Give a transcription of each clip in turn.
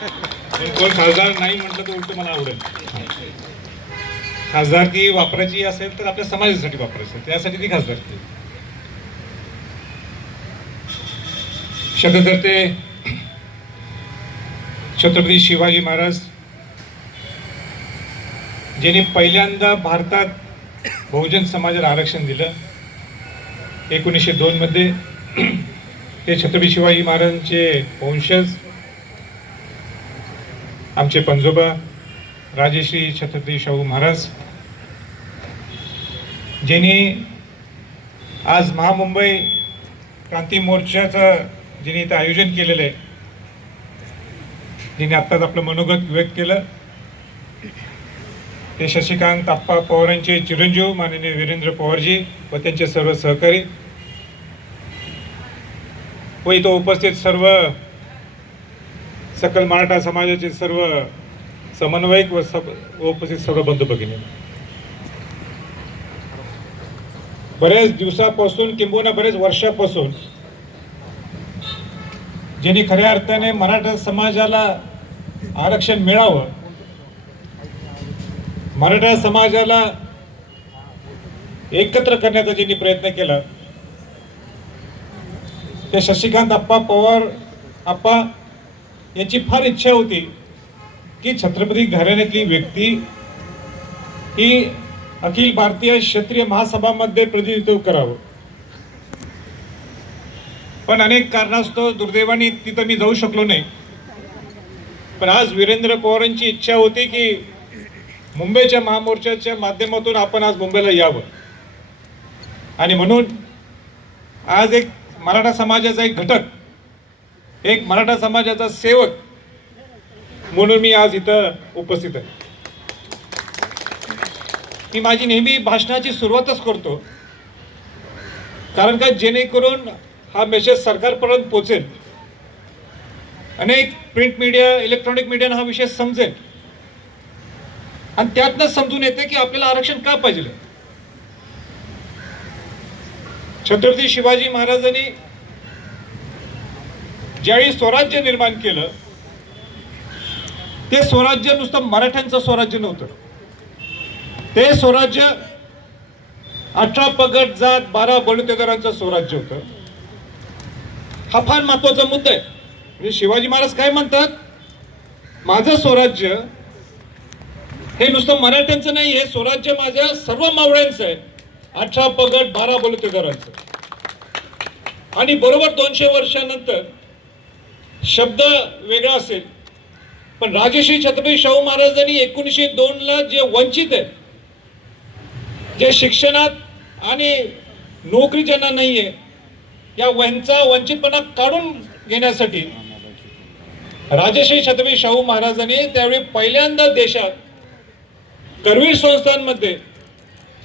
पण कोण खासदार नाही म्हटलं तर उलट मला आवडेल. खासदारकी वापरायची असेल तर आपल्या समाजासाठी वापरायचं, त्यासाठी ती खासदारकी. शतकर्ते छत्रपती शिवाजी महाराज ज्यांनी पहिल्यांदा भारतात बहुजन समाजाला आरक्षण दिलं 1902 मध्ये, ते छत्रपती शिवाजी महाराजांचे वंशज आमचे पंजोबा राजश्री छत्रपती शाहू महाराज, ज्यांनी आज महामुंबई क्रांती मोर्चाचं ज्यांनी इथं आयोजन केलेलं आहे, ज्यांनी आत्ताच आपलं मनोगत व्यक्त केलं, ते शशिकांत आप्पा पवारांचे चिरंजीव माननीय वीरेंद्र पवारजी व त्यांचे सर्व सहकारी व इथं उपस्थित सर्व सकल मराठा समाजाचे सर्व समन्वयक व उपस्थित सर्व बंधू भगिनी, बरेच दिवसापासून किंबहुना बरेच वर्षापासून ज्यांनी खऱ्या अर्थाने मराठा समाजाला आरक्षण मिळावं, मराठा समाजाला एकत्र करण्याचा ज्यांनी प्रयत्न केला, ते शशिकांत आप्पा पवार आप्पा यांची फार इच्छा होती की छत्रपती घराण्यातली व्यक्ती ही अखिल भारतीय क्षत्रिय महासभामध्ये प्रतिनिधित्व करावं. पण अनेक कारणास्तव दुर्दैवाने तिथं मी जाऊ शकलो नाही. पण आज वीरेंद्र पवारांची इच्छा होती की मुंबईच्या महामोर्चाच्या माध्यमातून आपण आज मुंबईला यावं, आणि म्हणून आज एक मराठा समाजाचा एक घटक, एक मराठा समाजाचा सेवक म्हणून मी आज इथं उपस्थित आहे. मी माझी नेहमी भाषणाची सुरुवातच करतो, कारण का जेणेकरून हा मेसेज सरकारपर्यंत पोहोचेल, अनेक प्रिंट मीडिया इलेक्ट्रॉनिक मीडियाने हा विषय समजेल आणि त्यातनं समजून येते की आपल्याला आरक्षण का पाहिजे. छत्रपती शिवाजी महाराजांनी ज्यावेळी स्वराज्य निर्माण केलं, ते स्वराज्य नुसतं मराठ्यांचं स्वराज्य नव्हतं. ते स्वराज्य 18 पगड जात 12 बलुतेदारांचं स्वराज्य होतं. हा फार महत्वाचा मुद्दा आहे. म्हणजे शिवाजी महाराज काय म्हणतात, माझं स्वराज्य हे नुसतं मराठ्यांचं नाही, हे स्वराज्य माझ्या सर्व मावळ्यांचं आहे, 18 पगड 12 बलुतेदारांचं. आणि बरोबर 200 वर्षानंतर शब्द वेगळा असेल, पण राजश्री छत्रपती शाहू महाराजांनी 1902ला जे वंचित आहे, जे शिक्षणात आणि नोकरी ज्यांना नाहीये, या वंचितपणा काढून घेण्यासाठी राजश्री छत्रपती शाहू महाराजांनी त्यावेळी पहिल्यांदा देशात करवीर संस्थांमध्ये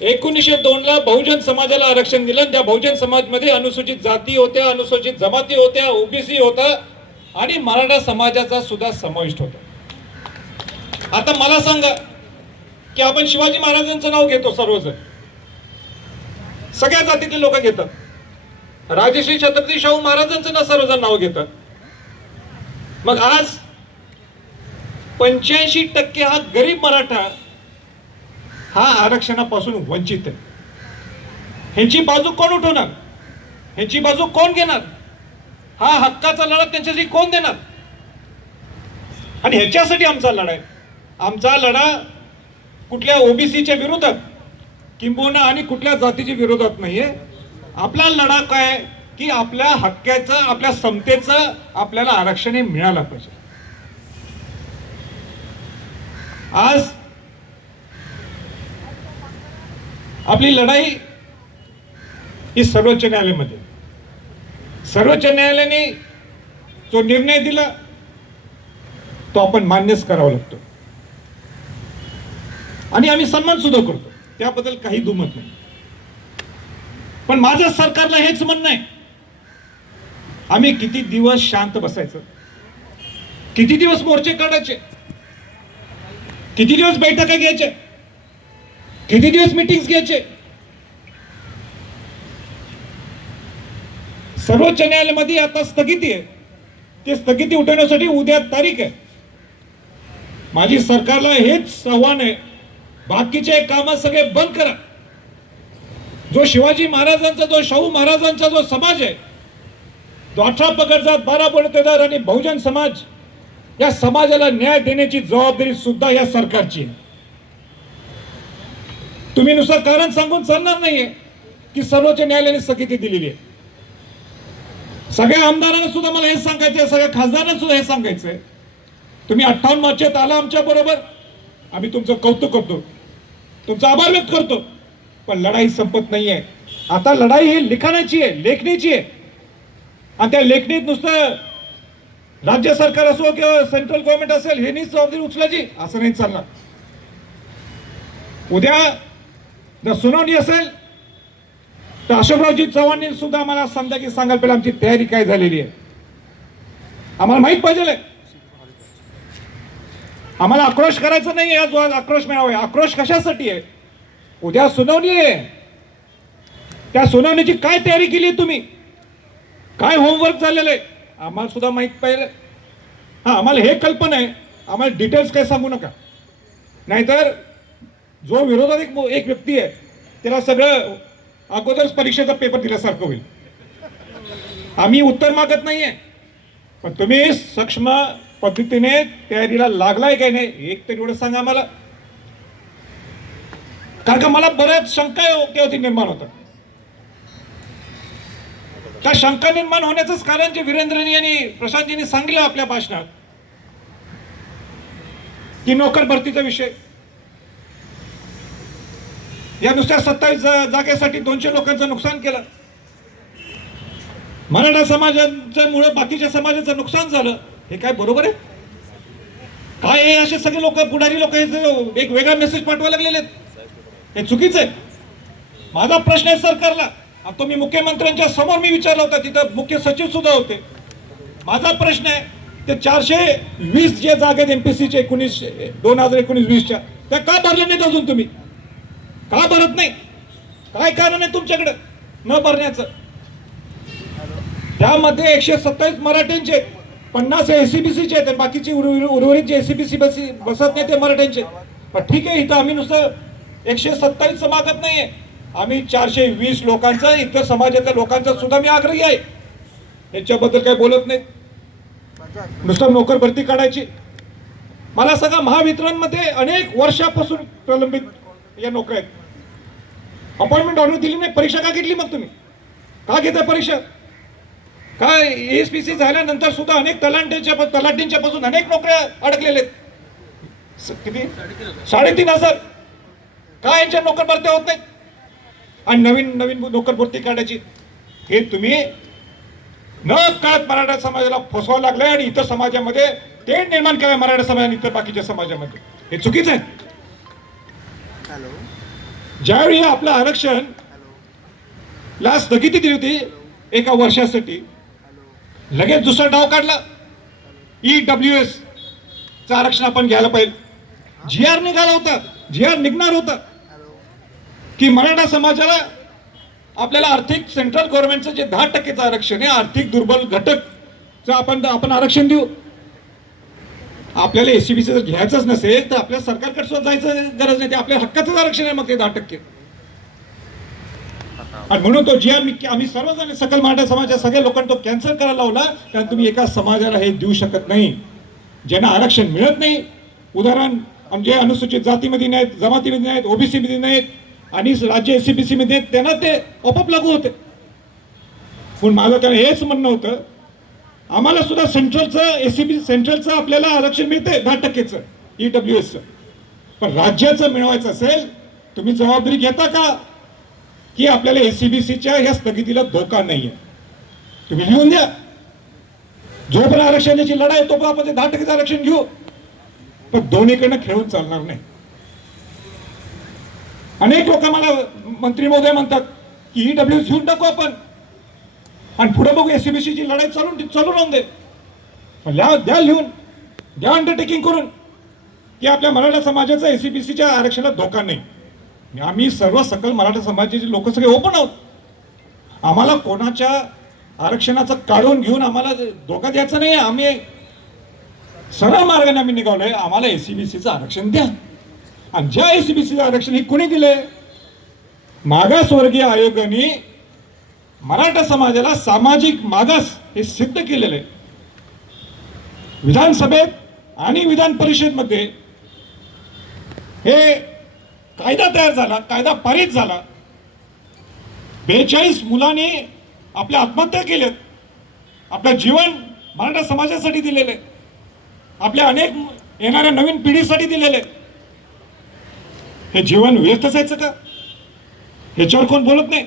1902ला बहुजन समाजाला आरक्षण दिलं. त्या बहुजन समाजमध्ये अनुसूचित जाती होत्या, अनुसूचित जमाती होत्या, ओबीसी होता आणि मराठा समाजाचा सुद्धा समाविष्ट होता. आता मला सांगा की आपण शिवाजी महाराजांचं नाव घेतो, सर्वजण सगळ्या जातीतले लोक घेतात, राजश्री छत्रपती शाहू महाराजांचं ना सर्वजण नाव घेतात. मग आज 85% हा गरीब मराठा हा आरक्षणापासून वंचित आहे. ह्यांची बाजू कोण उठवणार, ह्यांची बाजू कोण घेणार, हा हक्काचा लढा त्यांच्यासाठी कोण देणार. आणि ह्याच्यासाठी आमचा लढा आहे. आमचा लढा कुठल्या ओबीसीच्या विरोधात किंबहुना आणि कुठल्या जातीच्या विरोधात नाहीये. आपला लढा काय की आपल्या हक्काचं, आपल्या समतेचं आपल्याला आरक्षण हे मिळालं पाहिजे. आज आपली लढाई ही सर्वोच्च न्यायालयामध्ये, सर्वोच्च न्यायालयाने जो निर्णय दिला तो आपण मान्यच करावा लागतो आणि आम्ही सन्मान सुद्धा करतो, त्याबद्दल काही दुमत नाही. पण माझं सरकारला हेच म्हणणं आहे, आम्ही किती दिवस शांत बसायचं, किती दिवस मोर्चे काढायचे, किती दिवस बैठका घ्यायच्या, किती दिवस मीटिंग्स घ्यायचे. सर्वोच्च न्यायालयामध्ये आता स्थगिती आहे, ते स्थगिती उठवण्यासाठी उद्या तारीख आहे. माझी सरकारला हेच आव्हान आहे, बाकीचे कामं सगळे बंद करा. जो शिवाजी महाराजांचा, जो शाहू महाराजांचा जो समाज आहे, तो 18 पगड जात, 12 बलुतेदार आणि बहुजन समाज, या समाजाला न्याय देण्याची जबाबदारी सुद्धा या सरकारची आहे. तुम्ही नुसतं कारण सांगून चालणार नाहीये की सर्वोच्च न्यायालयाने स्थगिती दिलेली आहे. सगळ्या आमदारांना सुद्धा मला हे सांगायचंय, सगळ्या खासदारांना सुद्धा हे सांगायचंय, तुम्ही 58 मार्चेत आला आमच्या बरोबर, आम्ही तुमचं कौतुक करतो, तुमचा आभार व्यक्त करतो, पण लढाई संपत नाहीये. आता लढाई ही लिखाणाची आहे, लेखणीची आहे. आणि त्या लेखणीत नुसतं राज्य सरकार असो किंवा सेंट्रल गव्हर्नमेंट असेल हे नाही जबाबदारी उचलायची, असं नाही चालणार. उद्या जर सुनावणी असेल तर अशोकरावजी चव्हाणांनी सुद्धा आम्हाला समजा की सांगायला पाहिजे आमची तयारी काय झालेली आहे. आम्हाला माहित पाहिजे, आम्हाला आक्रोश करायचा नाही. आज आक्रोश मिळावा, आक्रोश कशासाठी आहे? उद्या सुनावणी आहे, त्या सुनावणीची काय तयारी केली तुम्ही, काय होमवर्क झालेलं आहे आम्हाला सुद्धा माहित पाहिजे. हा, आम्हाला हे कल्पना आहे, आम्हाला डिटेल्स काय सांगू नका, नाहीतर जो विरोधात एक व्यक्ती आहे त्याला सगळं अगोदरच परीक्षेचा पेपर दिल्यासारखं होईल. आम्ही उत्तर मागत नाहीये, पण तुम्ही सक्षम पद्धतीने तयारीला लागलाय काय नाही एक तरी एवढं सांगा आम्हाला. कारण का मला बऱ्याच शंका निर्माण होतात. त्या शंका निर्माण होण्याचंच कारण जे वीरेंद्रनी आणि प्रशांतजींनी सांगितलं आपल्या भाषणात की नोकर भरतीचा विषय, या नुसत्या 27 जागेसाठी 200 लोकांचं नुकसान केलं. मराठा समाजाच्या मुळे बाकीच्या समाजाचं नुकसान झालं, हे काय बरोबर आहे? काय हे असे सगळे लोक, पुढारी लोक एक वेगळा मेसेज पाठवायला लागलेले आहेत, हे चुकीचं आहे. माझा प्रश्न आहे सरकारला, तो मी मुख्यमंत्र्यांच्या समोर मी विचारला होता, तिथं मुख्य सचिव सुद्धा होते. माझा प्रश्न आहे, ते 420 जे जागेत एमपीसीचे 2019-20च्या त्या का भरल्या नाहीत अजून? तुम्ही का भरत नाही? काय कारण आहे तुमच्याकडे न भरण्याचं? त्यामध्ये 127 मराठ्यांचे, 50 एसीबीसीचे आहेत, बाकीचे उर्वरित जे एसीबीसी बसत नाही ते मराठ्यांचे. पण ठीक आहे, इथं आम्ही नुसतं 127 मागत नाहीये, आम्ही 420 लोकांचा, इतर समाजातल्या लोकांचा सुद्धा मी आग्रही आहे. याच्याबद्दल काही बोलत नाही, नुसतं नोकर भरती काढायची. मला सांगा, महावितरणमध्ये अनेक वर्षापासून प्रलंबित या नोकऱ्या आहेत, अपॉइंटमेंट ऑर्डर दिली नाही, परीक्षा का घेतली? मग तुम्ही का घेताय परीक्षा? काय एएसपीसी झाल्यानंतर सुद्धा अनेक तलाठ्यांच्या पासून अनेक नोकऱ्या अडकलेल्या आहेत. किती? 3,500. काय यांच्या नोकर भरत्या होत नाहीत? आणि नवीन नोकर भरती काढायची, हे तुम्ही न कळत मराठा समाजाला फसवावं लागलंय आणि इतर समाजामध्ये ते निर्माण केलंय, मराठा समाज आणि इतर बाकीच्या समाजामध्ये. हे चुकीचं आहे. ज्यावेळी आपलं आरक्षण ला स्थगिती दिली होती 1 वर्षासाठी, लगेच दुसरा डाव काढला, EWS चं आरक्षण आपण घ्यायला पाहिजे. GR निघाला होता, GR निघणार होता की मराठा समाजाला आपल्याला आर्थिक सेंट्रल गव्हर्नमेंटचं जे 10% आरक्षण आहे, आर्थिक दुर्बल घटक आपण आरक्षण देऊ. आपल्याला एसीबीसी जर घ्यायचंच नसेल तर आपल्या सरकारकडे सुद्धा जायचं गरज नाही, ते आपल्या हक्काचंच आरक्षण आहे मग ते 10%. आणि म्हणून तो GR आम्ही सर्वजण सकल मराठा समाजाच्या सगळ्या लोकांना तो कॅन्सल करायला लावला, कारण तुम्ही एका समाजाला हे देऊ शकत नाही ज्यांना आरक्षण मिळत नाही. उदाहरण, म्हणजे अनुसूचित जातीमध्ये नाहीत, जमातीमध्ये नाहीत, ओबीसी मध्ये नाहीत आणि राज्य एसीबीसी मध्ये त्यांना ते आपोआप लागू होते. पण माझं त्यांना हेच म्हणणं होतं, आम्हाला सुद्धा सेंट्रलचं एसीबीसी सेंट्रलचं आपल्याला आरक्षण मिळते 10%चं EWSचं, पण राज्याचं मिळवायचं असेल तुम्ही जबाबदारी घेता का की आपल्याला एसीबीसीच्या या स्थगितीला धोका नाहीये? तुम्ही लिहून द्या, जोपर्यंत आरक्षणाची लढाई तोपर्यंत आपण 10% आरक्षण घेऊ, पण दोन्हीकडनं खेळून चालणार नाही. अनेक लोक मला मंत्री महोदय म्हणतात की EWS घेऊन टाकू आपण आणि पुढे बघू, एसीबीसीची लढाई चालू राहून दे. द्या लिहून, द्या अंडरटेकिंग करून की आपल्या मराठा समाजाचा एसीबीसीच्या आरक्षणाला धोका नाही. आम्ही सर्व सकल मराठा समाजाचे लोक सगळे ओपन आहोत, आम्हाला कोणाच्या आरक्षणाचं काढून घेऊन आम्हाला धोका द्यायचा नाही. आम्ही सरळ मार्गाने आम्ही निघालोय, आम्हाला एसीबीसीचं आरक्षण द्या. आणि ज्या एसीबीसीचं आरक्षण हे कोणी दिले? मागासवर्गीय आयोगाने मराठा समाजाला सामाजिक मागास हे सिद्ध केलेलं आहे. विधानसभेत आणि विधान परिषदमध्ये हे कायदा तयार झाला, कायदा पारित झाला. 42 मुलांनी आपल्या आत्महत्या केल्यात. आपलं जीवन मराठा समाजासाठी दिलेलं आहे, आपल्या अनेक येणाऱ्या नवीन पिढीसाठी दिलेलं आहे. हे जीवन व्यस्त जायचं का? ह्याच्यावर कोण बोलत नाही.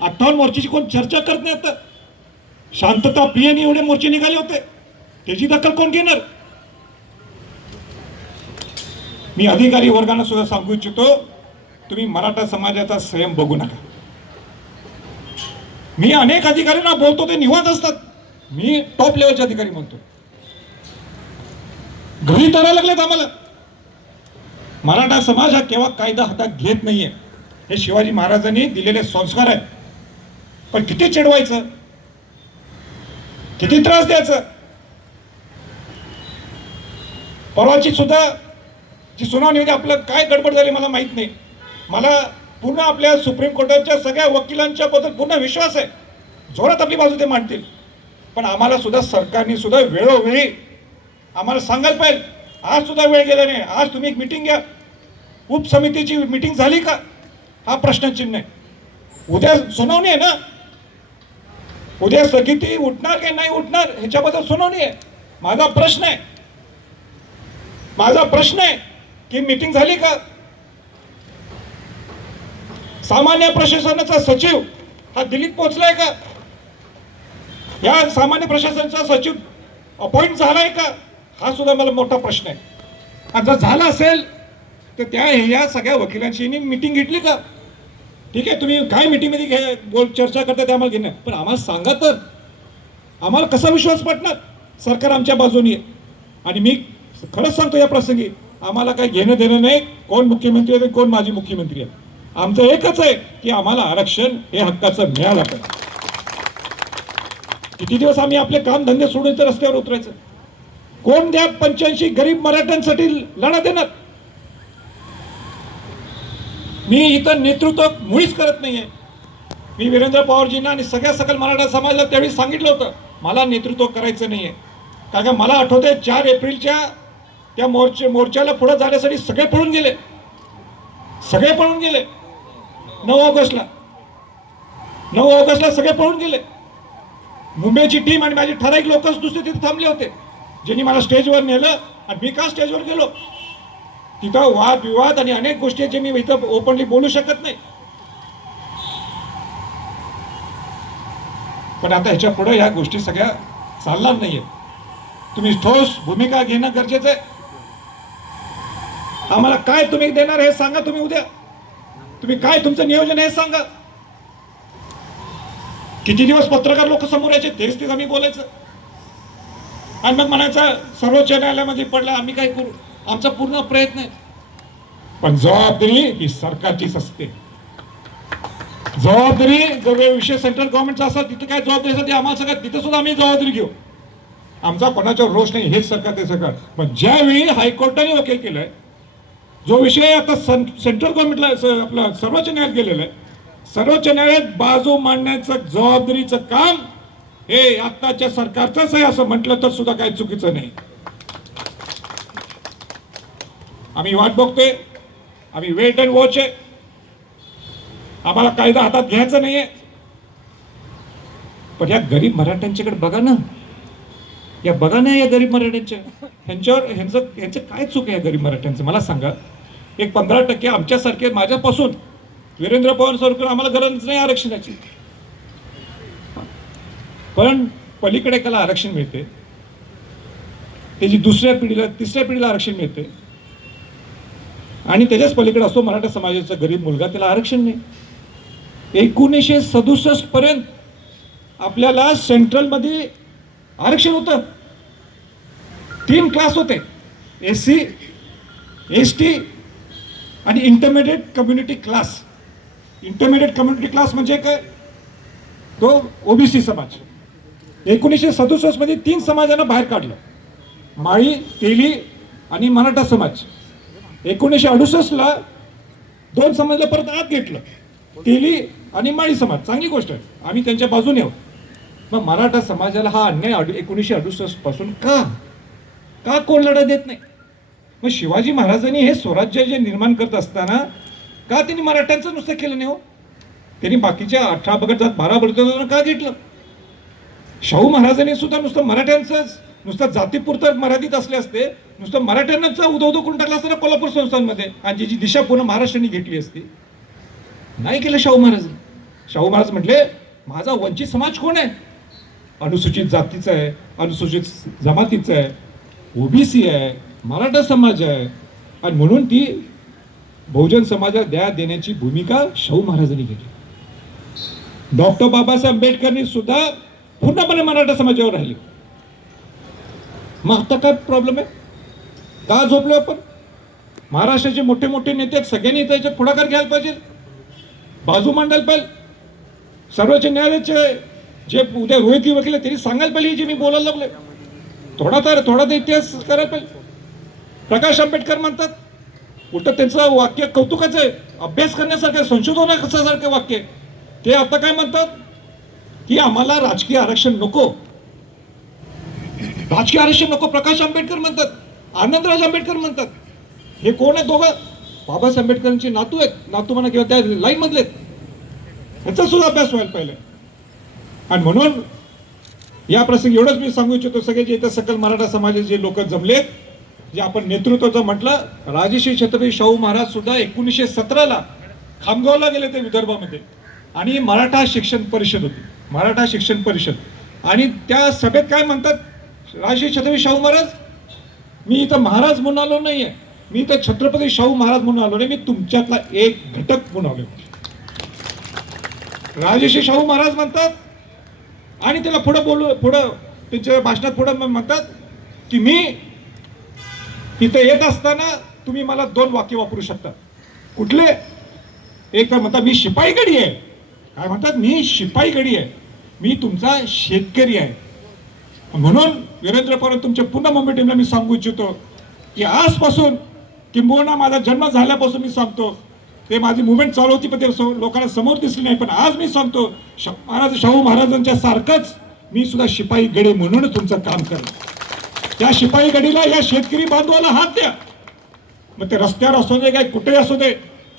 58 मोर्चाची कोण चर्चा करत नाही. आता शांतता प्रियनी एवढे मोर्चे निघाले होते, त्याची दखल कोण घेणार? मी अधिकारी वर्गांना सुद्धा सांगू इच्छितो, तुम्ही मराठा समाजाचा संयम बघू नका. मी अनेक अधिकाऱ्यांना बोलतो, ते निवांत असतात. मी टॉप लेवलचे अधिकारी म्हणतो, घरी धरायला लागलेत आम्हाला. मराठा समाज हा केव्हा कायदा हातात घेत नाहीये. हे शिवाजी महाराजांनी दिलेले संस्कार आहेत. पण किती चिडवायचं, किती त्रास द्यायचं. परवाची सुद्धा जी सुनावणी होती, आपलं काय गडबड झाली मला माहित नाही. मला पूर्ण आपल्या सुप्रीम कोर्टाच्या सगळ्या वकिलांच्या बद्दल पूर्ण विश्वास आहे, जोरात आपली बाजू ते मांडतील. पण आम्हाला सुद्धा सरकारने सुद्धा वेळोवेळी आम्हाला सांगायला पाहिजे. आज सुद्धा वेळ गेला नाही. आज तुम्ही एक मिटिंग घ्या. उपसमितीची मिटिंग झाली का हा प्रश्नचिन्ह आहे. उद्या सुनावणी आहे ना, उद्या स्थगिती उठणार की नाही उठणार ह्याच्याबद्दल सुनावणी आहे. माझा प्रश्न आहे की मिटिंग झाली का? सामान्य प्रशासनाचा सचिव हा दिल्लीत पोहोचलाय का? या सामान्य प्रशासनाचा सचिव अपॉइंट झालाय का? हा सुद्धा मला मोठा प्रश्न आहे. आणि जर झाला असेल तर या सगळ्या वकिलांशी मिटिंग घेतली का? ठीक आहे, तुम्ही काय मिटिंगमध्ये चर्चा करता ते आम्हाला घेणं, पण आम्हाला सांगा तर आम्हाला कसा विश्वास पटणार? सरकार आमच्या बाजूने आहे. आणि मी खरंच सांगतो, या प्रसंगी आम्हाला काही घेणं देणं नाही कोण मुख्यमंत्री आहे कोण माजी मुख्यमंत्री आहे. आमचं एकच आहे की आम्हाला आरक्षण हे हक्काचं मिळालं पाहिजे. किती दिवस आम्ही आपले काम धंदे सोडून तर रस्त्यावर उतरायचं? कोण द्या 85 गरीब मराठ्यांसाठी लढा देणार? मी इथं नेतृत्व मुळीच करत नाहीये. मी वीरेंद्र पवारजींना आणि सगळ्या सकल मराठा समाजाला त्यावेळी सांगितलं होतं, मला नेतृत्व करायचं नाहीये. कारण का मला आठवतंय 4 एप्रिलच्या त्या मोर्चाला पुढे जाण्यासाठी सगळे पळून गेले. 9 ऑगस्टला सगळे पळून गेले. मुंबईची टीम आणि माझे ठराविक लोकच दुसरे तिथे थांबले होते, ज्यांनी मला स्टेजवर नेलं. आणि मी का स्टेजवर गेलो? तिथं वादविवाद आणि अनेक गोष्टी जे मी इथं ओपनली बोलू शकत नाही. पण आता ह्याच्या पुढे या गोष्टी सगळ्या चालणार नाहीये. तुम्ही ठोस भूमिका घेणं गरजेचं आहे. आम्हाला काय तुम्ही देणार हे सांगा. तुम्ही उद्या तुम्ही काय तुमचं नियोजन हे सांगा. किती दिवस पत्रकार लोक समोर यायचे तेच आम्ही बोलायचं आणि मग म्हणायचं सर्वोच्च न्यायालयामध्ये पडलं आम्ही काय करू. आमचा पूर्ण प्रयत्न आहे. पण जबाबदारी ही सरकारचीच असते. जबाबदारी जर विषय सेंट्रल गव्हर्नमेंटचा असेल तिथे काय जबाबदारी असेल ते आम्हाला सगळ्यात तिथे सुद्धा आम्ही जबाबदारी घेऊ. आमचा कोणाच्यावर रोष नाही. हेच सरकार ते सरकार. पण ज्यावेळी हायकोर्टाने वकील केलंय, जो विषय आता सेंट्रल गव्हर्नमेंटला आपला सर्वोच्च न्यायालयात गेलेला आहे, सर्वोच्च न्यायालयात बाजू मांडण्याचं जबाबदारीचं काम हे आताच्या सरकारचंच आहे असं म्हटलं तर सुद्धा काही चुकीचं नाही. आम्ही वाट बघतोय. आम्ही वेट अँड वॉच आहे. आम्हाला कायदा हातात घ्यायचा नाहीये. पण या गरीब मराठ्यांच्याकडे बघा ना, या गरीब मराठ्यांच्या ह्यांचं काय चूक आहे? गरीब मराठ्यांचं मला सांगा. एक 15% आमच्यासारखे माझ्यापासून वीरेंद्र पवार सरकार आम्हाला गरज नाही आरक्षणाची, पण पलीकडे त्याला आरक्षण मिळते. त्याची दुसऱ्या पिढीला तिसऱ्या पिढीला आरक्षण मिळते. आणि त्याच्याच पलीकडे असतो मराठा समाजाचा गरीब मुलगा, त्याला आरक्षण नाही. 1967 पर्यंत आपल्याला सेंट्रलमध्ये आरक्षण होतं. 3 क्लास होते, SC, ST आणि intermediate community class. Intermediate community class म्हणजे काय? तो OBC समाज. 1967 मध्ये 3 समाजांना बाहेर काढलं. माळी, तेली आणि मराठा समाज. 1968ला दोन समाजाला परत आत घेतलं, तेली आणि माळी समाज. चांगली गोष्ट आहे, आम्ही त्यांच्या बाजूने आहोत. मग मराठा समाजाला हा अन्याय 1968 पासून का कोण लढा देत नाही? मग शिवाजी महाराजांनी हे स्वराज्य जे निर्माण करत असताना का त्यांनी मराठ्यांचं नुसतं केलं नाही हो? त्यांनी बाकीच्या 18 बगड जात 12 बलुतेदारांना का घेतलं? शाहू महाराजांनी सुद्धा नुसतं मराठ्यांचंच नुसतं जातीपुरतं मर्यादित असले असते, नुसतं मराठ्यांनाच उदो करून टाकलं असतं ना कोल्हापूर संस्थांमध्ये, आणि ज्याची दिशा पूर्ण महाराष्ट्राने घेतली असती. नाही केलं शाहू महाराज. शाहू महाराज म्हटले माझा वंचित समाज कोण आहे? अनुसूचित जातीचा आहे, अनुसूचित जमातीचा आहे, ओबीसी आहे, मराठा समाज आहे. आणि म्हणून ती बहुजन समाजाला देण्याची भूमिका शाहू महाराजांनी घेतली. डॉक्टर बाबासाहेब आंबेडकरांनी सुद्धा पूर्णपणे मराठा समाजावर राहिले. मग आता काय प्रॉब्लेम आहे? का झोपलो आपण? महाराष्ट्राचे मोठे मोठे नेते सगळ्यांनी त्याच्यात पुढाकार घ्यायला पाहिजे, बाजू मांडायला पाहिजे. सर्वोच्च न्यायालयाचे जे उद्या रोहित वकील त्यांनी सांगायला पाहिजे जे मी बोलायला लागले. थोडा तर इतिहास करायला पाहिजे. प्रकाश आंबेडकर म्हणतात, उलट त्यांचं वाक्य कौतुकाचं आहे, अभ्यास करण्यासारखं, संशोधनासारखं वाक्य. ते आता काय म्हणतात की आम्हाला राजकीय आरक्षण नको, राजकीय आरक्षण नको. प्रकाश आंबेडकर म्हणतात, आनंदराज आंबेडकर म्हणतात. हे कोण आहे दोघं? बाबासाहेब आंबेडकरांचे नातू आहेत, नातू म्हणा किंवा त्या लाईन मधले आहेत. ह्याचा सुद्धा अभ्यास व्हायला पाहिजे. आणि म्हणून या प्रसंगी एवढंच मी सांगू इच्छितो, सगळे जे इथं सकल मराठा समाजाचे जे लोक जमलेत, जे आपण नेतृत्वाचं म्हटलं, राजश्री छत्रपती शाहू महाराज सुद्धा 1917ला खामगावला गेले ते विदर्भामध्ये, आणि मराठा शिक्षण परिषद होती, मराठा शिक्षण परिषद. आणि त्या सभेत काय म्हणतात राजश्री छत्रपती शाहू महाराज, मी इथं महाराज म्हणून आलो नाहीये, मी इथं छत्रपती शाहू महाराज म्हणून आलो नाही, मी तुमच्यातला एक घटक म्हणून आलो. राजश्री शाहू महाराज म्हणतात. आणि त्याला पुढं त्यांच्या भाषणात पुढं म्हणतात की मी तिथे येत असताना तुम्ही मला 2 वाक्य वापरू शकता. कुठले? एक तर म्हणतात मी शिपाई गडी आहे. काय म्हणतात? मी शिपाई गडी आहे, मी तुमचा शेतकरी आहे. म्हणून वीरेंद्र पवार तुमच्या पुन्हा मुंबई टीमला मी सांगू इच्छितो की आजपासून, किंबहुना माझा जन्म झाल्यापासून मी सांगतो, ते माझी मुवमेंट चालू होती पण ते लोकांना समोर दिसली नाही, पण आज मी सांगतो शाहू महाराजांच्या सारखंच मी सुद्धा शिपाई गडी म्हणून तुमचं काम करतो. त्या शिपाई गडीला, या शेतकरी बांधवाला हात द्या. मग ते रस्त्यावर असू दे, काय कुठेही असू दे,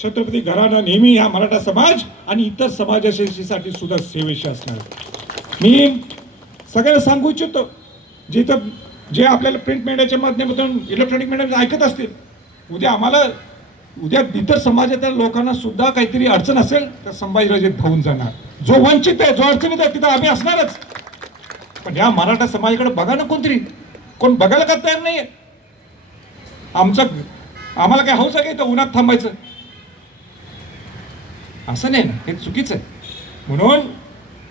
छत्रपती घराणं नेहमी या मराठा समाज आणि इतर समाजासाठी सुद्धा सेवेशी असणार. मी सगळ्यांना सांगू इच्छितो, जे आपल्याला प्रिंट मीडियाच्या माध्यमातून, इलेक्ट्रॉनिक मीडिया ऐकत असतील, उद्या इतर समाजातील लोकांना सुद्धा काहीतरी अडचण असेल तर संभाजीराजे धावून जाणार. जो वंचित आहे, जो अडचणीत आहे, तिथं आम्ही असणारच. पण या मराठा समाजाकडे बघा ना, कोण बघायला का तयार नाहीये. आम्हाला काय हौस आहे का इथं उन्हात थांबायचं? असं नाही ना, हे चुकीचं आहे. म्हणून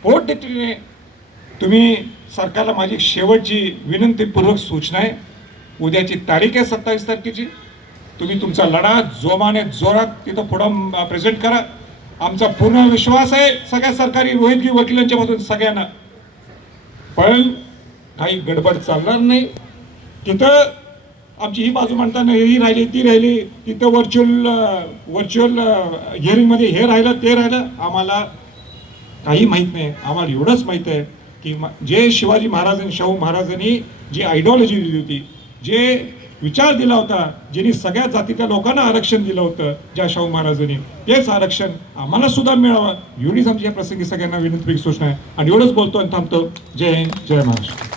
पोटतिडकीने तुम्ही सरकारला माझी शेवटची विनंतीपूर्वक सूचना आहे, उद्याची तारीख आहे 27 तारखेची, तुम्ही तुमचा लढा जोमाने जोरात तिथं पुढं प्रेझेंट करा. आमचा पूर्ण विश्वास आहे सगळ्या सरकारी रोहितगी वकिलांच्या मधून सगळ्यांना, पण काही गडबड चालणार नाही. तिथं आमची ही बाजू म्हणताना ही राहिली ती राहिली, तिथं व्हर्च्युअल हिअरिंगमध्ये हे राहिलं ते राहिलं, आम्हाला काही माहीत नाही. आम्हाला एवढंच माहीत आहे की जे शिवाजी महाराजांनी, शाहू महाराजांनी जी आयडिओलॉजी दिली होती, जे विचार दिला होता, ज्यांनी सगळ्या जातीच्या लोकांना आरक्षण दिलं होतं, ज्या शाहू महाराजांनी, तेच आरक्षण आम्हाला सुद्धा मिळावं, एवढीच आमची या प्रसंगी सगळ्यांना विनंती सूचना आहे. आणि एवढंच बोलतो आणि थांबतो. जय हिंद, जय महाराष्ट्र.